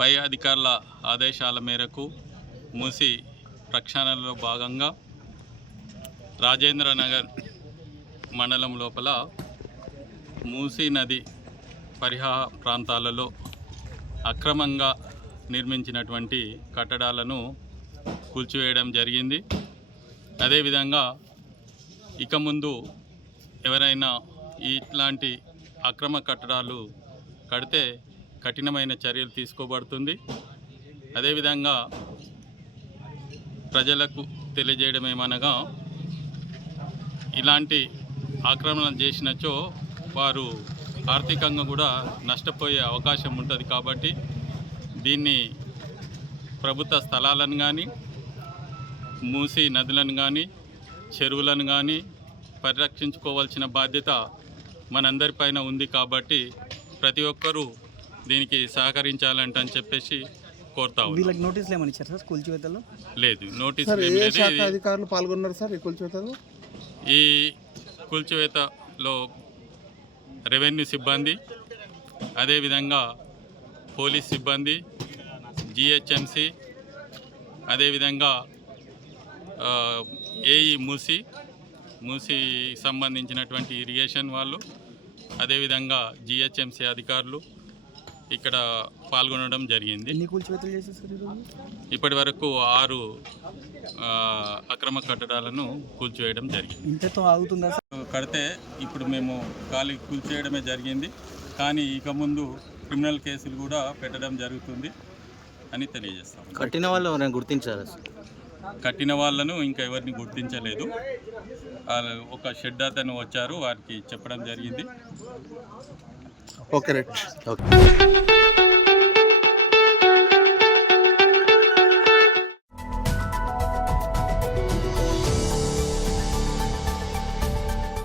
పై అధికారుల ఆదేశాల మేరకు మూసి ప్రక్షాళనలో భాగంగా రాజేంద్రనగర్ మండలం లోపల మూసీ నది పరివాహ ప్రాంతాలలో అక్రమంగా నిర్మించినటువంటి కట్టడాలను కూల్చివేయడం జరిగింది. అదేవిధంగా ఇక ముందు ఎవరైనా ఇట్లాంటి అక్రమ కట్టడాలు కడితే కఠినమైన చర్యలు తీసుకోబడుతుంది. అదేవిధంగా ప్రజలకు తెలియజేయడం ఏమనగా ఇలాంటి ఆక్రమణ చేసినచో వారు ఆర్థికంగా కూడా నష్టపోయే అవకాశం ఉంటుంది. కాబట్టి దీన్ని ప్రభుత్వ స్థలాలను కానీ మూసీ నదులను కానీ చెరువులను కానీ పరిరక్షించుకోవాల్సిన బాధ్యత మనందరిపైన ఉంది. కాబట్టి ప్రతి ఒక్కరూ దీనికి సహకరించాలంటని చెప్పేసి కోరుతా ఉన్నాం. వీళ్ళకి నోటీసులు ఏమని ఇచ్చారు సార్ కూల్చివేతలో? లేదు, నోటీసులు ఏం లేదు. అధికారులు పాల్గొన్నారు సార్ ఈ కూల్చివేతలో? ఈ కూల్చివేతలో రెవెన్యూ సిబ్బంది, అదేవిధంగా పోలీస్ సిబ్బంది, జిహెచ్ఎంసి, అదేవిధంగా ఏఈ మూసీ సంబంధించినటువంటి ఇరిగేషన్ వాళ్ళు, అదేవిధంగా జిహెచ్ఎంసి అధికారులు ఇక్కడ పాల్గొనడం జరిగింది. ఎన్ని కూల్చివేతలు చేశారు సార్ ఈరోజు? ఇప్పటి వరకు 6 అక్రమ కట్టడాలను కూల్చివేయడం జరిగింది. ఇంతతో ఆగుతుందా సార్? కడితే ఇప్పుడు మేము కూల్చివేయడమే జరిగింది, కానీ ఇక ముందు క్రిమినల్ కేసులు కూడా పెట్టడం జరుగుతుంది అని తెలియజేస్తాం. కట్టిన వాళ్ళు ఎవరైనా గుర్తించారా? కట్టిన వాళ్ళను ఇంకా ఎవరిని గుర్తించలేదు. ఒక షెడ్ అతను వచ్చారు, వారికి చెప్పడం జరిగింది. Okay right. ఓకే.